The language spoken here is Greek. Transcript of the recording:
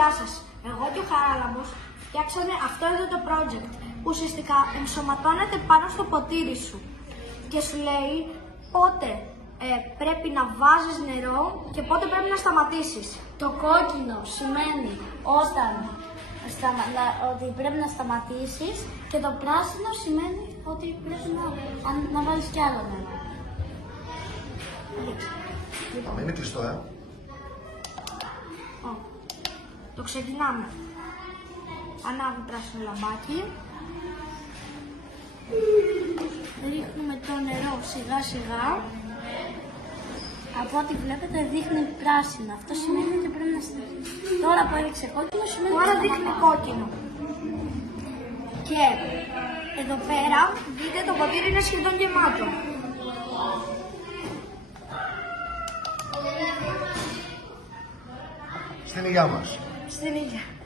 γεια σας. Εγώ και ο Χαράλαμπος φτιάξαμε αυτό εδώ το project που ουσιαστικά ενσωματώνεται πάνω στο ποτήρι σου και σου λέει πότε πρέπει να βάζεις νερό και πότε πρέπει να σταματήσεις. Το κόκκινο σημαίνει ότι πρέπει να σταματήσεις και το πράσινο σημαίνει ότι πρέπει να βάλεις κι άλλο νερό. Πάμε, είναι κλειστό, Το ξεκινάμε. Ανάβει πράσινο λαμπάκι. Ρίχνουμε το νερό σιγά σιγά. Από ό,τι βλέπετε δείχνει πράσινο. Αυτό σημαίνει ότι πρέπει να σταματήσει. Τώρα που έριξε κόκκινο σημαίνει Τώρα δείχνει κόκκινο. Και εδώ πέρα δείτε το ποτήρι είναι σχεδόν γεμάτο. Στην υγειά μας. Στην υγεία.